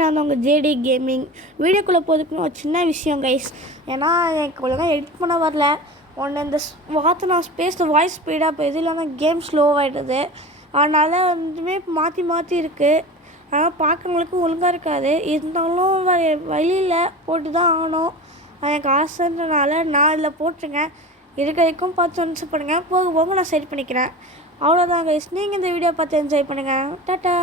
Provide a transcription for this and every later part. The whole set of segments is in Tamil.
நான் உங்கள் ஜேடி கேமிங். வீடியோக்குள்ளே போதுக்குன்னு ஒரு சின்ன விஷயம் கைஸ். ஏன்னா எனக்கு ஒழுங்காக எடிட் பண்ண வரல. ஒன்று இந்த வார்த்தை நான் வாய்ஸ் ஸ்பீடாக இப்போ எது இல்லாமல் கேம் ஸ்லோவாகிடுது. அதனால் வந்துமே மாற்றி இருக்குது. ஆனால் பார்க்குறவங்களுக்கு ஒழுங்காக இருக்காது. இருந்தாலும் வழியில் போட்டு தான் ஆகணும். எனக்கு ஆசைன்றனால நான் இதில் போட்டிருக்கேன். இருக்க வரைக்கும் பார்த்து என்ஜாய் பண்ணுங்கள். போக போக நான் சரி பண்ணிக்கிறேன். அவ்வளோதான் கைஸ். நீங்கள் இந்த வீடியோ பார்த்து என்ஜாய் பண்ணுங்கள். டாட்டா.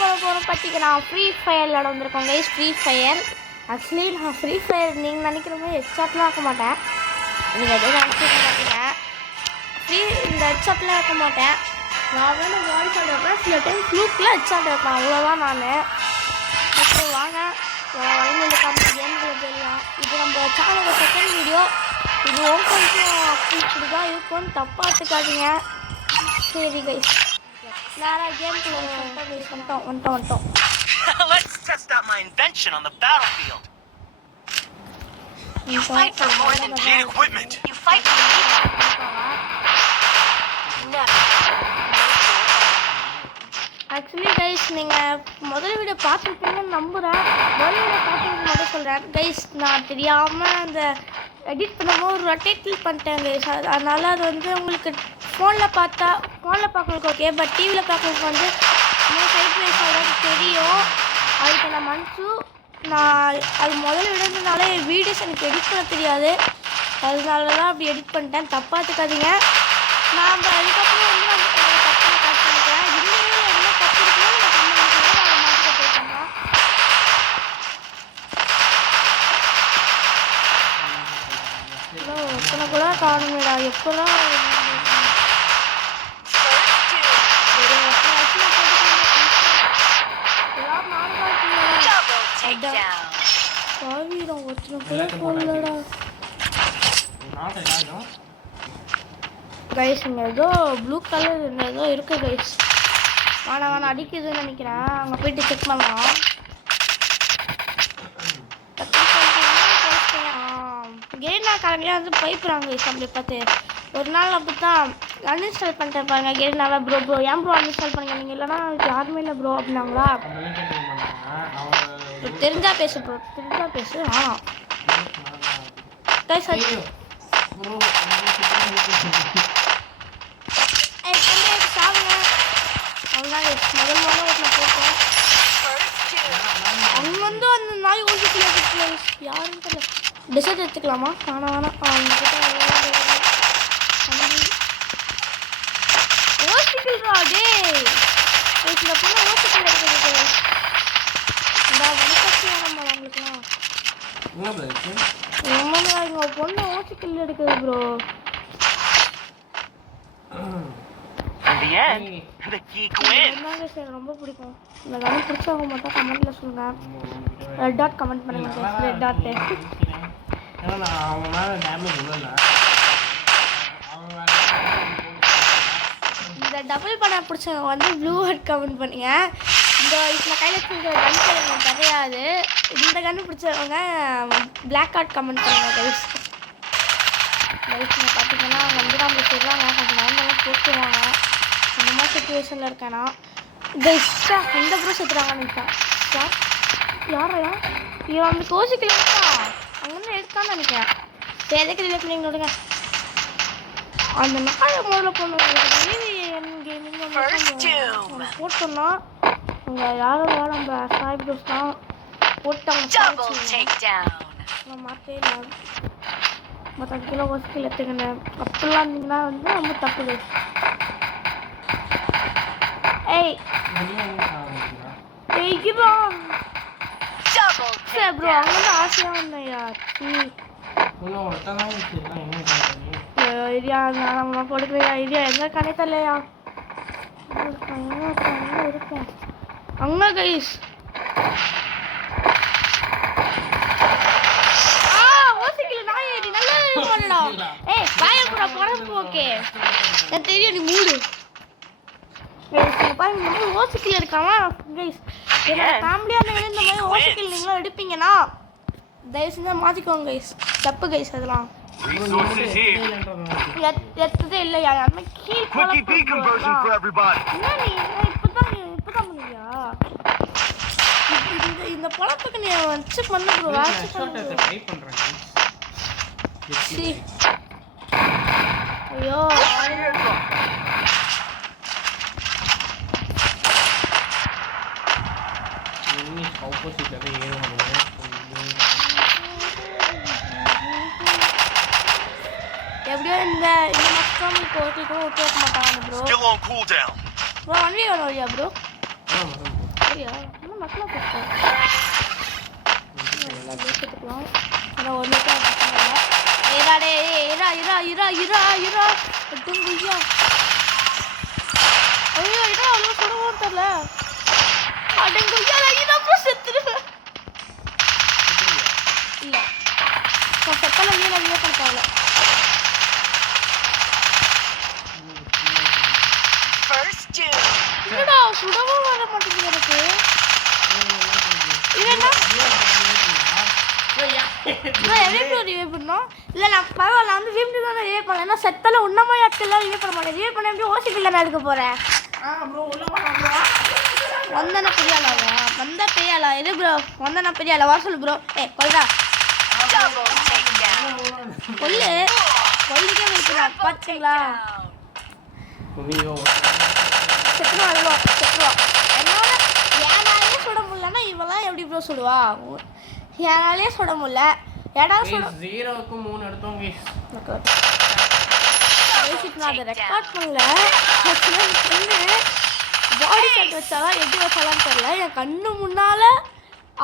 போகிறோம் பார்த்தீங்கன்னா ஃப்ரீ ஃபயரில் வந்திருக்கோம் கைஸ். ஃப்ரீ ஃபயர் ஆக்சுவலி நான் ஃப்ரீ ஃபயர் நீங்கள் நினைக்கிற மாதிரி ஹெட்ஷாட்லாம் ஆக்க மாட்டேன். நீங்கள் எதுவும் நினச்சிக்க மாட்டீங்க. இந்த ஹெட்ஷாட்லாம் ஆக்க மாட்டேன். நான் வேணும் வாய்ஸ் ஷாட் வைப்பேன். சில டைம் ஃப்ளூக்கில் ஹெட்ஷாட் வைப்பேன். அவ்வளோதான் நான். ஓகே வாங்க வளர்ந்து கேமுக்குள்ளே போயிடலாம். இது நம்ம சேனலோட செகண்ட் வீடியோ. இதுவும் கொஞ்சம் இப்படி தான் இருக்கும்னு தப்பாக எடுத்துக்காதீங்க. சரி கைஸ் நேராக கேமுக்குள்ளே வந்துட்டோம். Let's test out my invention on the battlefield. You fight for more than just equipment. You fight for actually guys நீங்கள் முதல் வீடியோ பார்த்துருப்பீங்கன்னு நம்புகிறேன். முதல் வீடியோ பார்த்துருக்கு மட்டும் சொல்கிறேன் கைஸ். நான் தெரியாமல் அந்த எடிட் பண்ணும்போது ரொட்டேட் பண்ணிட்டேன் கைஸ். அதனால் அது வந்து உங்களுக்கு ஃபோனில் பார்க்குறதுக்கு ஓகே. பட் டிவியில் பார்க்குறதுக்கு வந்து சைட் வைஸோட தெரியும். அதுக்கு நான் நான் அது முதல்ல விடுறதுனால வீடியோஸ் எனக்கு எடிட் பண்ண தெரியாது. அதனால தான் அப்படி எடிட் பண்ணிட்டேன். தப்பாக எடுத்துக்காதீங்க. நான் அதுக்கப்புறம் வந்து நான் தப்பாக கட் பண்ணிக்கிறேன். இன்னும் என்ன தப்பு இருக்குன்னு நான் கம்மியாக நான் மாற்றிக்க போயிட்டேன். எத்தனை கூட காணுமேடா எப்போதான் கைஸ் இங்கே ஏதோ ப்ளூ கலர் ஏதோ இருக்கு கைஸ். வேணாம் அடிக்குதுன்னு நினைக்கிறேன். அங்கே போயிட்டு செக் பண்ணலாம். கரெக்டாக வந்து பைப்புறாங்க கைஸ். அப்படி பார்த்து ஒரு நாள் அப்படி தான் அன்இன்ஸ்டால் பண்ணிட்டு இருப்பாங்க கேட்னால. ப்ரோ ஏன் ப்ரோ அன்இன்ஸ்டால் பண்ணுங்க நீங்கள் இல்லைனா யாருமே இல்லை ப்ரோ அப்படின்னாங்களா. தெரிஞ்சா பேசு ப்ரோ பேசு. கைஸ் சாப்பிங்க. அவ்வளோதான் கைஸ். முதல் ஒருத்தனை போட்டோம். அவங்க வந்து அந்த நாய் ஓசிக்கல யாருன்னு தெரியல. டிசைட் எடுத்துக்கலாமா? வேணாம் ஓசிக்கல்ரா டே. இந்த பொண்ணு ஓசிக்கல் எடுக்கிறது இந்த வலிக்கட்சியான அவங்களுக்குலாம் இங்கே பொண்ணு ஓசிக்கல் எடுக்குது ப்ரோ. ரொம்ப பிடிக்கும் இந்த கண்ணு. பிடிச்சவங்க மட்டும் கமெண்ட்ல சொல்லுங்க. ரெட் டாட் கமெண்ட் பண்ணுங்க. ரெட் டாட் இந்த டபுள் பண்ண பிடிச்சவங்க வந்து ப்ளூ ஹெட் கமெண்ட் பண்ணுங்க. இந்த இப்போ கையில் வச்சுருக்க கன் எனக்கு கிடையாது. இந்த கன்று பிடிச்சவங்க பிளாக் கார்ட் கமெண்ட் பண்ணுங்க கைஸ். லைஃப் பார்த்தீங்கன்னா வந்து நம்ம சொல்கிறாங்க கொஞ்சம் நேரம் போட்டுருவாங்க. அந்த மாதிரி சுச்சுவேஷனில் இருக்கேன்னா கைஸ்டா இந்த ப்ரோ செத்துறாங்கன்னு நினைக்கிறேன். யாரா இவன் அந்த கோசிக்கல இருக்கா அங்கேருந்து எடுத்தான்னு நினைக்கிறேன். எதுக்கு ரிலே பண்ணிங்க விடுங்க. அந்த நாயை முதல்ல போட்டோம்னா அவங்க யாரும் நம்ம சாய் ப்ரோஸ் தான் போட்டாங்க. மாற்றே இல்லை. மற்ற கிலோ கோசிக்கல் எடுத்துக்கங்க. அப்படிலாம் இருந்தீங்கன்னா வந்து ரொம்ப தப்பு. ஏய் ப்ரோ அவங்க வந்து ஆசையாக வந்தேயா. ஐடியா நம்ம கொடுக்குறியா ஐடியா எந்த கணக்கலையா இருக்கேன் அங்க கைஸ். ஓசிக்கல நாய் ஏறி நல்லா பண்ணலாம். ஏய் வாயை கூட போறப்போ ஓகே எனக்கு தெரியும் நீ மூடு. பாருங்க ஓசிக்கல் இருக்காமா கைஸ். ஃபேமிலியாக இருந்தவங்க இந்த மாதிரி ஓசிக்கல் நீங்களும் எடுப்பீங்கன்னா தயவு செஞ்சா மாற்றிக்கோங்க கைஸ். தப்பு கைஸ் அதெல்லாம். எத்ததே இல்லையா யாருமே கீழே. என்ன நீ இப்போதான் பண்ணியா? பொழப்புக்கு நீ வச்சு பண்ணு ப்ரோ வாட்ச் பண்ணு ட்ரை பண்றேன் சி ஐயோ நீ ஆப்போசிட்ல போய் ஏறுவாங்க எப்படியோ இந்த மட்டும் கோட்டி கூட விட்டு வைக்க மாட்டாங்க bro Still on cooldown. Bro only one வழியா ப்ரோ மரம் சரியா இன்னும் மக்களா போட்டோம் நல்லா பேசிட்டுக்கலாம் ஆனால் ஒன்று ஏறாடே இரா அட்டுங்கய்யா ஐயோ இதா அவ்வளோ சுடவும் தெரில அடங்கய்யா இதப்போ செத்துருவேன் இல்லை செத்தால நீ நான் வியப்பட தேவையில்ல First dude. இல்லடா சுடவும் வர மாட்டேங்குது எனக்கு இது என்ன நான் எப்படி ரிவே பண்ணோம் இல்லை நான் பரவாயில்ல வந்து வீட்டு தான் ரிவே பண்ணல ஏன்னா செத்தால உன்னமா இடத்துலாம் ரிவே பண்ண மாட்டேன் ரிவே பண்ண எப்படி ஓசிக்கல நான் எடுக்க போகிறேன் வந்தனா பெரியாளா வந்தா பெரியாளா எது ப்ரோ வந்தனா பெரியாளா வர சொல்லு ப்ரோ கொல்றா Double takedown. கொல்லுக்கே வைக்கிறா பார்த்தீங்களா செத்துருவா என்னோட ஏனாலே சுட முடியலன்னா இவெல்லாம் எப்படி ப்ரோ சுடுவா ஏனாலே சுட முடியல ஏடாவது சுட 0க்கு 3 எடுத்தோம் நான் அதை ரெக்கார்ட் பண்ணல பாடி ஷாட் வச்சாலும் எப்படி வச்சாலான்னு தெரியல என் கண்ணு முன்னால்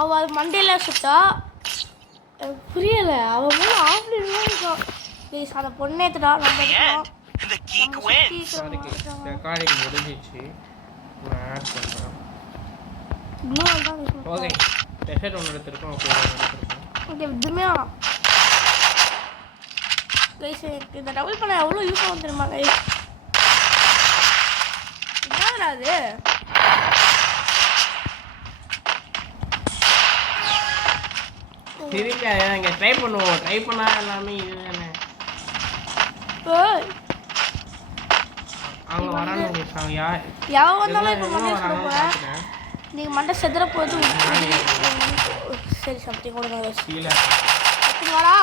அவள் மண்டையில் சுட்டா எனக்கு புரியலை அவள் மேலே ஆஃப்லைன் ப்ளீஸ் அந்த பொண்ணு ஏற்றுடா நம்ம எடுக்கணும் And the geek wins. Recording முடிஞ்சிச்சு நான் ஆட் பண்றேன் ப்ளூ தான் ஓகே டெசர்ட் ஒன்று எடுத்துருக்கோம் ஓகே இதுமே கைஸ் இந்த டபுள் பண்ண எவ்வளோ யூஸ் ஆகும் தெரியுமா கைஸ் என்னடா அது திருப்பி அதை இங்கே ட்ரை பண்ணுவோம் ட்ரை பண்ணா எல்லாமே இதுதானே அவங்க வராங்க யாவ வந்தாலும் இப்போ மண்டை சுட போகிறேன் நீங்கள் மண்டை செதுற போது சரி சம்திங் கொடுங்க கீழே வாடா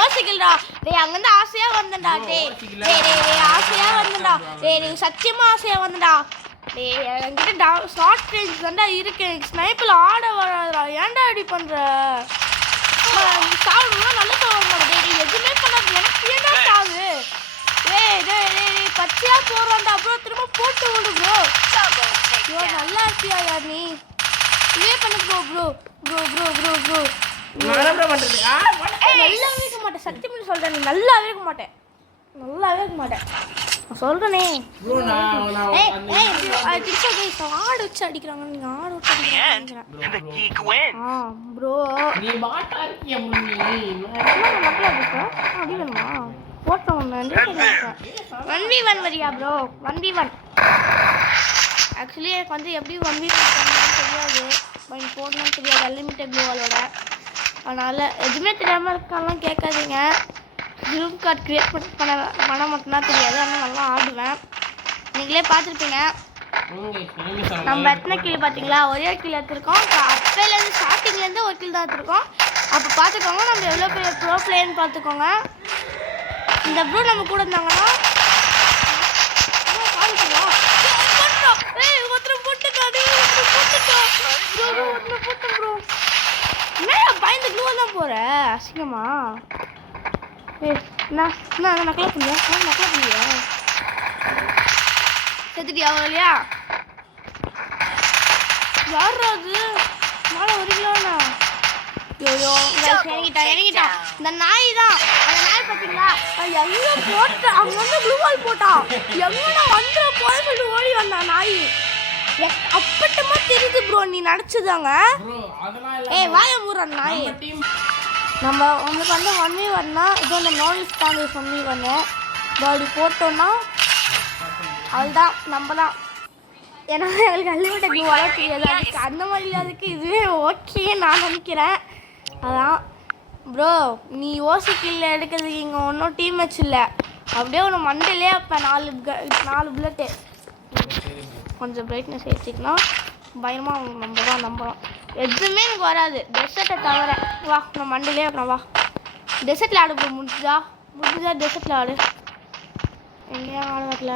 ஓசிக்கல்டா டேய் அங்கேருந்து ஆசையாக வந்தேன்டா ஆசையாக வந்தேன்டா டேய் சத்தியமாக ஆசையாக வந்தேன்டா டேய் என்கிட்ட ஷார்ட் ரேஞ்ச் தான்டா இருக்கு எனக்கு ஸ்னைப்பில் ஆட வராதுடா ஏன்டா இப்படி பண்ணுற சாப்பிடுமா நல்லா சாப்பிட மாட்டேன் டேய் எதுவுமே பண்ணாது எனக்கு ஏன்டா சாவு டேய் பச்சையாக போடுறான்டா அப்புறம் திரும்ப போட்டு விடு ப்ரோ ஐயோ நல்லா இருக்கியா யார் நீ இதே பண்ணு ப்ரோ நல்லாவே இருக்க மாட்டேன் சத்தியம் பண்ணி சொல்கிறேன் நீ நல்லாவே இருக்க மாட்டேன் நான் சொல்கிறேனே ஆடு வச்சு அடிக்கிறாங்க நீங்கள் ஆடு வச்சு அடிக்கிறாங்க And the geek wins. Bro நீ பாட்டா இருக்கிய அடி வேணுமா போட்டோம் 1v1 வரியா ப்ரோ 1v1 ஆக்சுவலி எனக்கு வந்து எப்படி 1v1 பண்ணணும்னு தெரியாது போடணும்னு தெரியாது அன்லிமிட்டட் ப்ளூவாலோட அதனால் எதுவுமே தெரியாமல் இருக்காலாம் கேட்காதீங்க ரூம் கார்டு க்ரியேட் பண்ண மட்டும்தான் தெரியாது ஆனால் நல்லா ஆடுவேன் நீங்களே பார்த்துருப்பீங்க நம்ம எத்தனை கில் பார்த்தீங்களா ஒரே கில் எடுத்துருக்கோம் அப்போலேருந்து ஸ்டார்டிங்லேருந்து ஒரு கில் தான் எடுத்துருக்கோம் அப்போ பார்த்துக்கோங்க நம்ம எவ்வளோ பெரிய ப்ரோ பிளேயர்னு பார்த்துக்கோங்க இந்த ப்ரோ நம்ம கூட இருந்தாங்கன்னா பயந்து க்ளூ தான் போற அசிங்கமா நக்கலா பண்ணியா செத்துட்டியா இல்லையா யாரா அது மேலே வருவீங்களா ஐயோ இறங்கிட்டா இந்த நாய் தான் அந்த நாய் பார்த்தீங்களா எங்க போட்ட அவங்க வந்து க்ளூவால் போட்டான் எங்கடா வந்துட போற சொல்லிட்டு ஓடி வந்தான் நாய் அப்பட்டமா தெரியுது ப்ரோ நீ நடிச்சதாங்க வாய மூடுற நாய் நம்மளுக்கு வந்து 1v1னா இது அந்த நோய்ஸ் தான் 1v1 பாடி போட்டோம்னா அதுதான் நம்ம தான் ஏன்னா எங்களுக்கு அன்லிமிட்டட் க்ளூ வளர தெரியாது அதுக்கு அந்த மாதிரி அதுக்கு இதுவே ஓகே நான் நினைக்கிறேன் அதான் ப்ரோ நீ யோசிக்கல எடுக்கிறதுக்கு இங்கே ஒன்றும் டீம் மேட்ச் இல்லை. அப்படியே ஒன்று மண்டையிலே இப்போ 4 புல்லட்டு. கொஞ்சம் பிரைட்னஸ் ஏற்றிக்கலாம். பயமாக அவங்க நம்புகிறோம். எதுவுமே எனக்கு வராது டெசர்ட்டை தவிர. வா நான் மண்டையிலே வைக்கணும். வா டெசர்ட்டில் ஆடு ப்ரோ. முடிஞ்சா டெசர்ட்டில் ஆடு. எங்கேயா ஆடு வரல.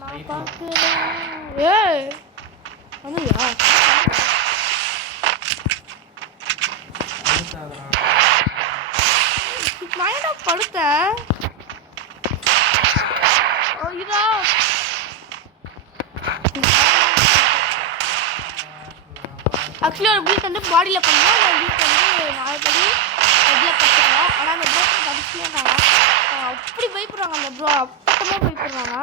நான் பார்க்குறேன். ஏய் வந்துயா மைண்டா படுத்தேன். இதா ஆக்சுவலி ஒரு பில்ட் வந்து பாடியில் பண்ணோம். அந்த பில்ட் வந்து 4 படி இதில் கற்றுக்கலாம். ஆனால் அந்த ப்ளோட் படிச்சுட்டே இருக்காங்க. அப்படி பயப்படுறாங்க அந்த ப்ரோ. அப்பட்டமாக பயப்படுறாங்க.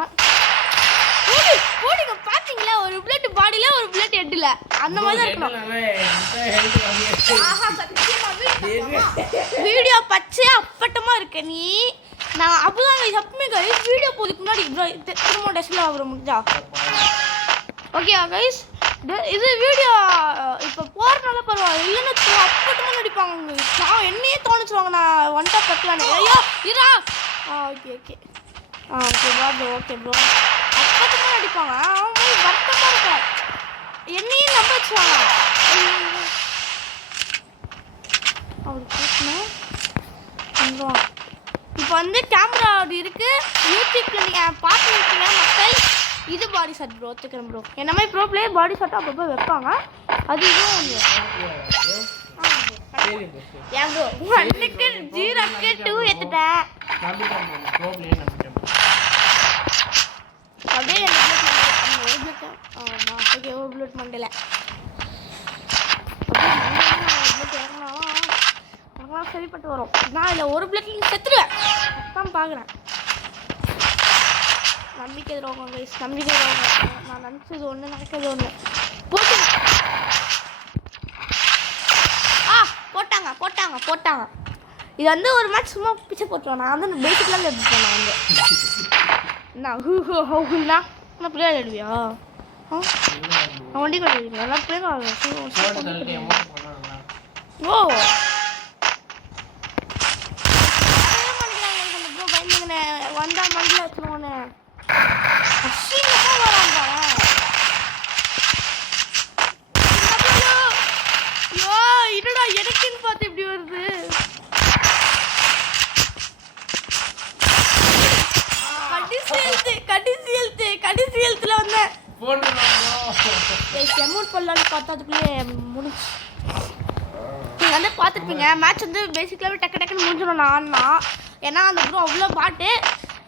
போடுங்க பார்த்தீங்களா ஒரு புல்லட் பாடியில் ஒரு புல்லட் ஹெட்டில் அந்த மாதிரி தான் இருக்கணும். வீடியோ பச்சை அப்பட்டமாக இருக்க நீ. நான் அப்போதான் எப்பவுமே கைஸ் வீடியோ போதுக்கு முன்னாடி திரும்ப டெஸ்டில் ஆகிற முடிஞ்சா ஓகே கைஸ். இது வீடியோ இப்போ போகிறனால பரவாயில்ல. இல்லைன்னா அப்பட்டமாக நடிப்பாங்க. நான் என்னையே தோணிச்சுவாங்க. நான் ஒன் டாப் கட்டலான்னு. ஐயோ இரா okay okay bro. Okay bro அப்பட்டமாக நடிப்பாங்க. அவங்க வருத்தமாக இருக்கும். என்னையும் நம்ப வச்சுவாங்க. அவர் பேசினேன். இப்போ வந்து கேமரா அப்படி இருக்கு. யூடியூப்ல நீங்கள் பார்த்துருக்கீங்க மக்கள். இது பாடி ஷாட் ப்ரோ. ஒத்துக்கிறேன் ப்ரோ. என்ன மாதிரி ப்ரோ பிளேயர் பாடி ஷாட் அப்பப்போ வைப்பாங்க. அது இதுவும் வந்து ஏன் ப்ரோ 1க்கு 0க்கு 2 ஏற்றுட்டேன். அப்படியே ஒரு புல்லட் மண்டையில் அதெல்லாம் சரிப்பட்டு வரும். நான் இல்லை ஒரு புல்லட்ல செத்துருவேன். அதான் பார்க்குறேன். நம்பிக்கை தருவாங்க கைஸ். நம்பிக்கை தருவாங்க. நான் நினச்சது ஒன்று நடக்கிறது ஒன்று. போட்டாங்க. இது வந்து ஒரு மேட்ச் சும்மா பிச்சை போட்டுருவேன். நான் வந்து பேசிக்லாம் எடுத்துப்பேன். நான் வந்து நான் பிள்ளையார் எடுவியா வண்டி கட்டுவீங்க நல்லா பிள்ளைங்க. ஓ பயந்துங்கண்ணே வந்தா மண்டியில் வச்சுருவோண்ணே. ஐயோ என்னடா எனக்குன்னு பார்த்து இப்படி வருது. கடைசி எழுத்துல வந்தேன். அமௌண்ட் பண்ணலான்னு பார்த்தா அதுக்குள்ளே முடிச்சு. நீங்கள் வந்து பார்த்துருப்பீங்க மேட்ச் வந்து பேசிக்கலாகவே டக்குன்னு முடிஞ்சிடும். நான் ஆடினா ஏன்னா அந்த ப்ரோ அவ்வளோ பாட்டு.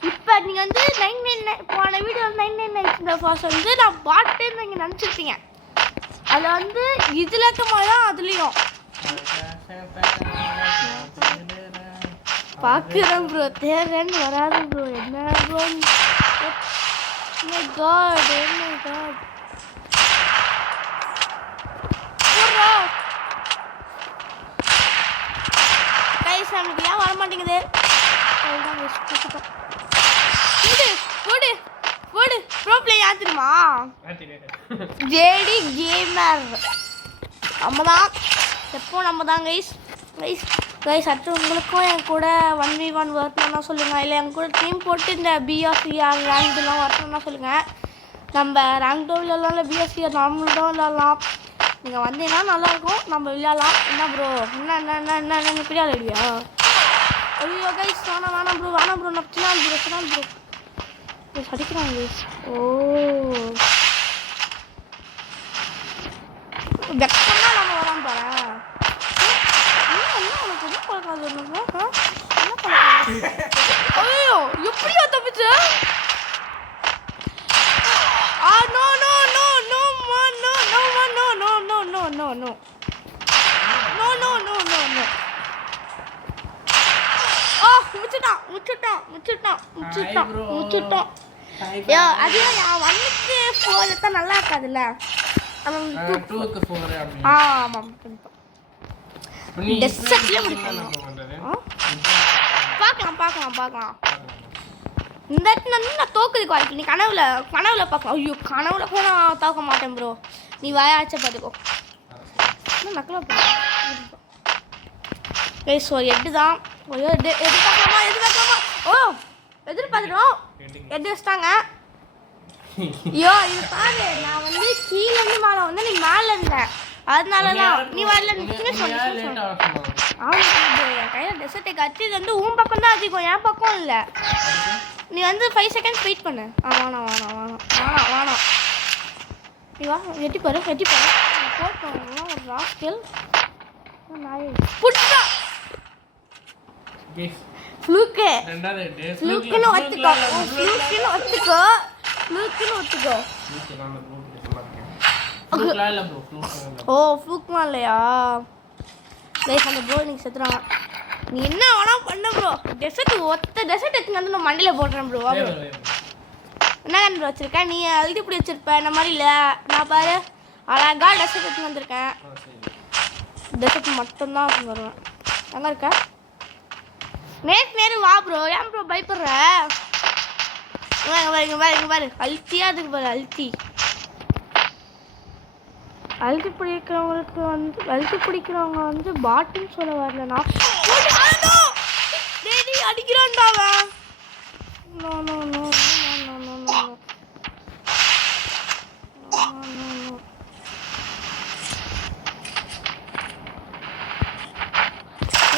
இப்போ நீங்கள் வந்து 999 போன வீடியோ 999 இந்த ஃபர்ஸ்ட் வந்து நான் பாட்டுன்னு நீங்கள் நினச்சிருப்பீங்க. அதில் வந்து இதில் இருக்க மாதிரி தான் அதுலேயும் பார்க்குறேன் ப்ரோ. தேவைன்னு வராது ப்ரோ. என்ன ப்ரோ God. கைஸ் நமக்கு ஏன் வர மாட்டேங்குது. போடு ப்ரோ பிளே யார் தெரியுமா? JD gamer. நம்ம தான் கைஸ் அடுத்து உங்களுக்கும் என் கூட 1v1 வரணும்னா சொல்லுங்கள். இல்லை என் கூட டீம் போட்டு இந்த பிஎஸ்சிஆர் ரேங்க்லாம் வரணும்னா சொல்லுங்கள். நம்ம ரேங்க் டோ விளையாடலாம். இல்லை பிஎஸ்சிஆர் நார்மல்தான் விளையாடலாம். நீங்கள் வந்தீங்கன்னா நல்லாயிருக்கும். நம்ம விளையாடலாம். என்ன ப்ரோ என்ன இப்படியா இல்லையா? ஐயோ கைஸ் வேணாம் ப்ரோ நான் சின்ன ப்ரோ அடிக்கிறாங்க கைஸ். ஓ வெக்கம்னா நம்ம வராமல் பாறேன். ஐயோ எப்படியா தப்பிச்சு? முச்சிட்டான். அதே 1க்கு 4 தான் நல்லா இருக்காதுல்ல. ஆமாம் பார்க்கலாம். இந்த இடத்துல நான் தோக்குறதுக்கு வாய்ப்பு. நீ கனவுல பார்க்கலாம். ஐயோ கனவுல போய் நான் தோக்க மாட்டேன் ப்ரோ. நீ வாயாச்ச பார்த்துக்கோ இன்னும் நக்கலா போ கைஸ் ஒரு எட்டு தான் ஐயோ எதிர்பார்க்கலாமா ஓ எதிர்பார்த்துட்டோம் எட்டு வச்சிட்டாங்க ஐயோ இது பாரு நான் வந்து கீழேருந்து மேலே வந்து நீ மேலே இருந்த அதனால தான் நீ வரல ஆமாம் என் கையில் டெசர்ட்டை கட்டி இது வந்து உன் பக்கம் தான் அதிகம் என் பக்கம் இல்லை நீ வந்து 5 செகண்ட்ஸ் வெயிட் பண்ணு வேணாம் நீ வா வெட்டி பாரு போட்டோம் ஒரு ராஸ்கல் புட்டா ஃப்ளூக்குன்னு ஒத்துக்கோ ஓ ஃப்ளூக்லாம் இல்லையா லைக் அந்த ப்ரோ நீங்கள் செத்துறாங்க நீ என்ன வேணா பண்ண ப்ரோ டெசர்ட் எடுத்துன்னு வந்து நான் மண்டியில் போடுறேன் ப்ரோ என்ன ப்ரோ வச்சுருக்கேன் நீ அழுதி இப்படி வச்சுருப்ப இந்த மாதிரி இல்லை நான் பாரு அழகா டெசர்ட் எடுத்துன்னு வந்திருக்கேன் டெசர்ட் மட்டும்தான் அப்படின்னு வருவேன் எங்கே இருக்க நேரு வா ப்ரோ ஏன் ப்ரோ பயப்படுற இங்கே பாரு அழுத்தியாக அதுக்கு பாரு அழுத்தி பிடிக்கிறவங்க வந்து பாட்டுன்னு சொல்ல வரலண்ணா அடிக்கிறான்டா அவன்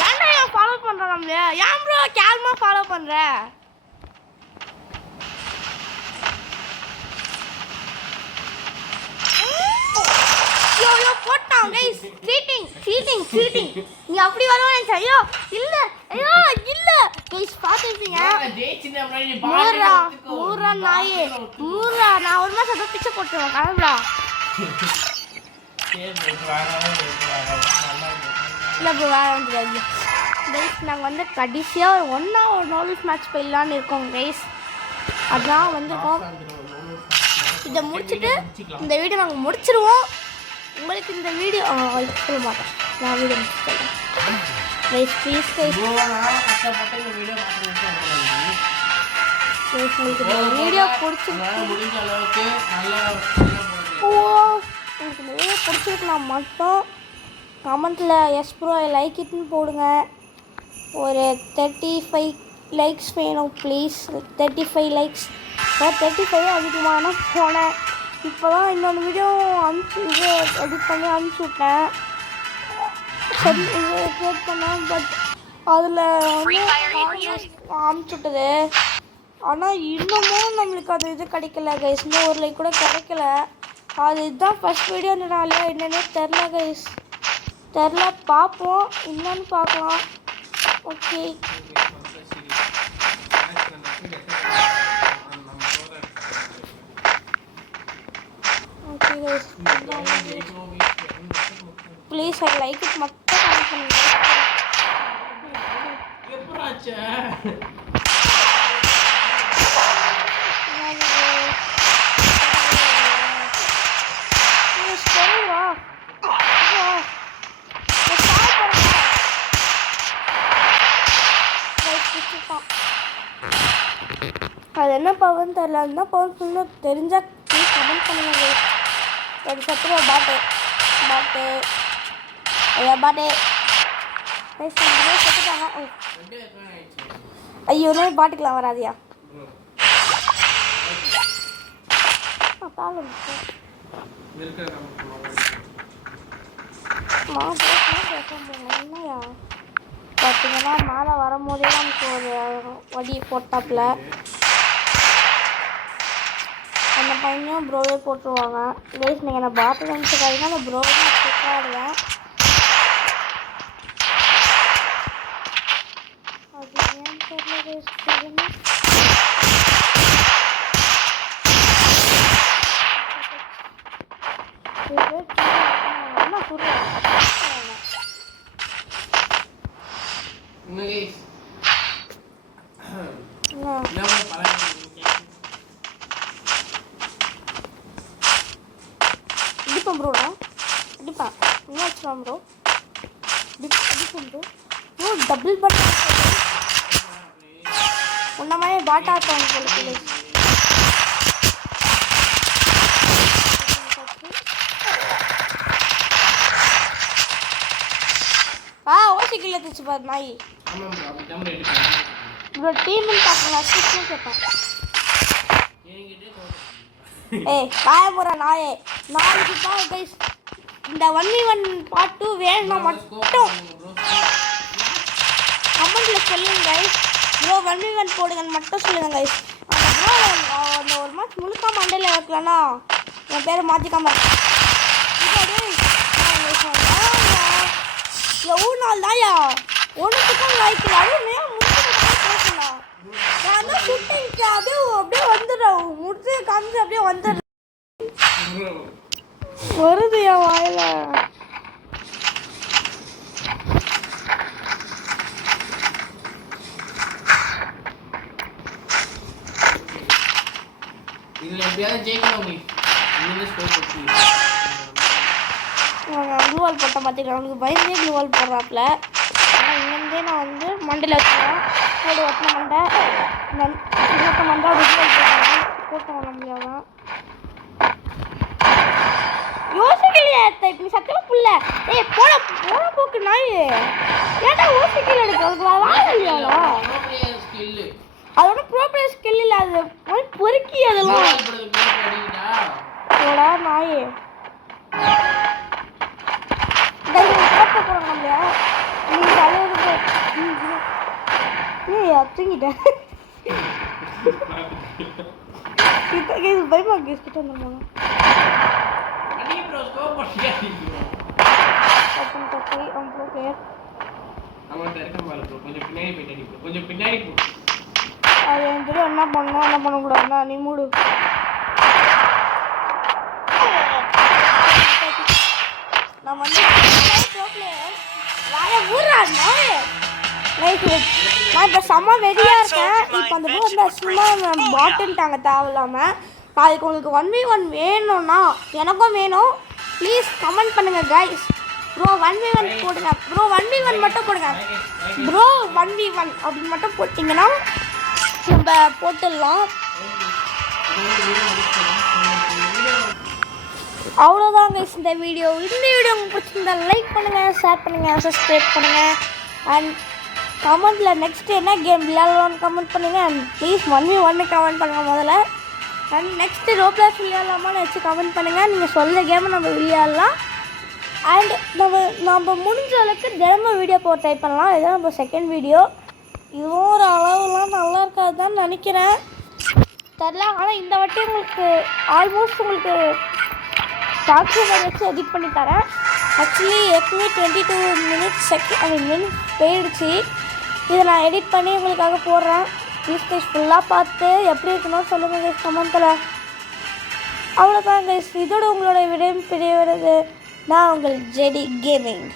ஏன்டா ஃபாலோ பண்றான் நம்மள ஏன் ப்ரோ கேல்மா ஃபாலோ பண்ற போட்டான் கைஸ் சீட்டிங் நீ அப்படி வருவானே ஐயோ இல்ல கைஸ் பாத்துட்டீங்க மூரா நாயே நான் ஒரு மாசம் ஏதோ பிச்சை போட்டுருவேன் கிளம்புடா இல்லை ப்ரோ வேற வந்து கைஸ் நாங்கள் வந்து கடைசியாக ஒரு நோவல்ஸ் மேட்ச் போயிடலான்னு இருக்கோம் கைஸ் அதான் வந்திருக்கோம் இதை முடிச்சுட்டு இந்த வீடியோ நாங்கள் முடிச்சிருவோம் உங்களுக்கு இந்த வீடியோ சொல்ல மாட்டேன் நான் வீடியோ முடிச்சுட்டேன் கைஸ் ப்ளீஸ் உங்களுக்கு இந்த வீடியோ பிடிச்சிருக்கலாம் மட்டும் கமெண்ட்டில் எஸ் ப்ரோ ஐ லைக் இட்னு போடுங்க ஒரு 35 லைக்ஸ் வேணும் ப்ளீஸ் 35 லைக்ஸ் 35 அதிகமான போனேன் இப்போ தான் இன்னொன்று வீடியோ எடிட் பண்ணி அனுப்பிச்சி விட்டேன் கிரியேட் பண்ணேன் பட் அதில் வந்து அனுப்பிச்சி விட்டது ஆனால் இன்னமும் நம்மளுக்கு அது இது கிடைக்கல கைஸ் இன்னும் ஒரு லைக் கூட கிடைக்கல அது இதுதான் ஃபஸ்ட் வீடியோனால என்னென்னே தெரில கைஸ் தெரில பார்ப்போம் என்னன்னு பார்க்கலாம் okay okay guys please I like it மட்டும் கமெண்ட் பண்ணுங்க அது என்ன பவன் தெரியல என்ன பவன் ஃபுல்லாக தெரிஞ்சால் ப்ளீஸ் கமெண்ட் பண்ணுங்க ஒரு சத்துருவா பாட்டு ஐயா பாட்டு செத்துட்டாங்க ஐயோ ஒன்று பாட்டுக்கெலாம் வராதியா என்னையா பார்த்தீங்கன்னா மேலே வரும்போதே நமக்கு ஒரு வடி போட்டாப்புல அந்த பையனையும் ப்ரோவே போட்டுருவாங்க கைஸ் நீங்கள் என்ன பாட்டில் நினச்சிக்காதீங்க அந்த ப்ரோவே நான் சூப்பராடுவேன் அது ஏன் தெரியல கைஸ் தெரியுமா இடிப்பேன் ப்ரோடா இடிப்பேன் என்ன வச்சுக்கலாம் ப்ரோ இடிப்பேன் ப்ரோ ஓ டபுள் பட்டன் உன்ன மாதிரி பாட்டா இருப்பாங்க போல ஓசி கில் எடுத்துச்சு பாரு நாய். ஆமாம் ப்ரோ அப்படி தான் ரெடி பண்ணி ப்ரோ டீம்னு பார்க்கணும் அசிஸ்ட்னு கேட்பேன். ஏய் பாயபுரா நாயே நாளைக்கு தான் கைஸ் இந்த 1v1 பார்ட் 2 வேணும்னா மட்டும் கமெண்ட்ல சொல்லுங்க கைஸ். ப்ரோ 1v1 போடுங்கன்னு மட்டும் சொல்லுங்க கைஸ். அந்த ஒரு மேட்ச் முழுக்க மண்டையில் வைக்கலன்னா என் பேரை மாற்றிக்காம எவ்வளோ நாள் தாயா ஒன்றுத்துக்கும் லைக்கில் அதுவும் பேசலாம். நான் தான் சுட்டிங்க அப்படியே வந்துடுறேன் முடிச்சு காமிச்சு அப்படியே வந்துடுறேன் வருது என் வாயில. இதில் எப்படியாவது ஜெயிக்கணும் நீ இங்கே ஸ்கோர் போட்டு க்ளூவால் போட்டேன் பார்த்துக்கலாம். அவனுக்கு பயந்தே க்ளூவால் போடுறாப்புல. ஆனால் இங்கேருந்தே நான் வந்து மண்டையில் வச்சுருவேன். சைடு ஒட்டின மண்டை இன்னொத்த மண்டை அப்படி க்ளூவால் போட்டு பண்ண முடியாதான் யோசிக்கலையா இப்போ நீ சத்தியமாக புள்ள. ஏய் போன போன போக்கு நாய் ஏன்டா யோசிக்கல எடுக்க வாங்க இல்லையாடா ஸ்கில்லு அதோட ப்ரோப்ளம் ஸ்கில் இல்லை. அது பொறுக்கி அதெல்லாம் போடா நாயே போட்டு போகிறாங்க இல்லையா நீ தலைவருக்கு தூங்கிட்டேன் பயமா கேஸ் கிட்ட வந்துருவாங்க. அது எனக்கு தெரியும் என்ன பண்ணணும் என்ன பண்ணக்கூடாதுன்னா நீ மூடு. நான் வந்து நான் இப்போ செம்ம வெடியாக இருக்கேன். இப்போ அந்த பூ வந்து சும்மா பாட்டுன்ட்டாங்க தேவையில்லாமல். நாளைக்கு உங்களுக்கு 1v1 வேணும்னா எனக்கும் வேணும். ப்ளீஸ் கமெண்ட் பண்ணுங்கள் கைஸ். ப்ரோ 1v1 போடுங்க ப்ரோ 1v1 மட்டும் போடுங்க ப்ரோ 1v1 அப்படின்னு மட்டும் போட்டிங்கன்னா நம்ம போட்டுடலாம். அவ்வளோதான் கைஸ் இந்த வீடியோ. இந்த வீடியோ உங்களுக்கு பிடிச்சிருந்தா லைக் பண்ணுங்கள், ஷேர் பண்ணுங்கள், சப்ஸ்கிரைப் பண்ணுங்கள். அண்ட் கமெண்ட்டில் நெக்ஸ்ட்டு என்ன கேம் விளையாடலாம்னு கமெண்ட் பண்ணுங்கள். அண்ட் ப்ளீஸ் 1v1 கமெண்ட் பண்ணுங்கள் முதல்ல. அண்ட் நெக்ஸ்ட்டு ரோப்ளாஸ் விளையாடலாமான்னு வச்சு கமெண்ட் பண்ணுங்கள். நீங்கள் சொல்கிற கேமை நம்ம விளையாடலாம். அண்ட் நம்ம முடிஞ்ச அளவுக்கு தினமும் வீடியோ போட ட்ரை பண்ணலாம். இதுதான் நம்ம செகண்ட் வீடியோ. இதுவும் ஒரு அளவுலாம் நல்லா இருக்காது தான் நினைக்கிறேன் தெரில. ஆனால் இந்த வாட்டி உங்களுக்கு ஆல்மோஸ்ட் உங்களுக்கு டாக்குமெண்ட் வச்சு எடிட் பண்ணி தரேன். ஆக்சுவலி எப்பவுமே 22 மினிட்ஸ் போயிடுச்சு. இதை நான் எடிட் பண்ணி உங்களுக்காக போடுறேன். ப்ளீஸ் கைஸ் ஃபுல்லாக பார்த்து எப்படி இருக்கணும் சொல்லுங்கள் கைஸ் கமெண்ட்டில். அவ்வளோதான் கைஸ். இதோட உங்களோட விடையும் பெரிய வருது. நான் உங்கள் ஜெடி கேமிங்.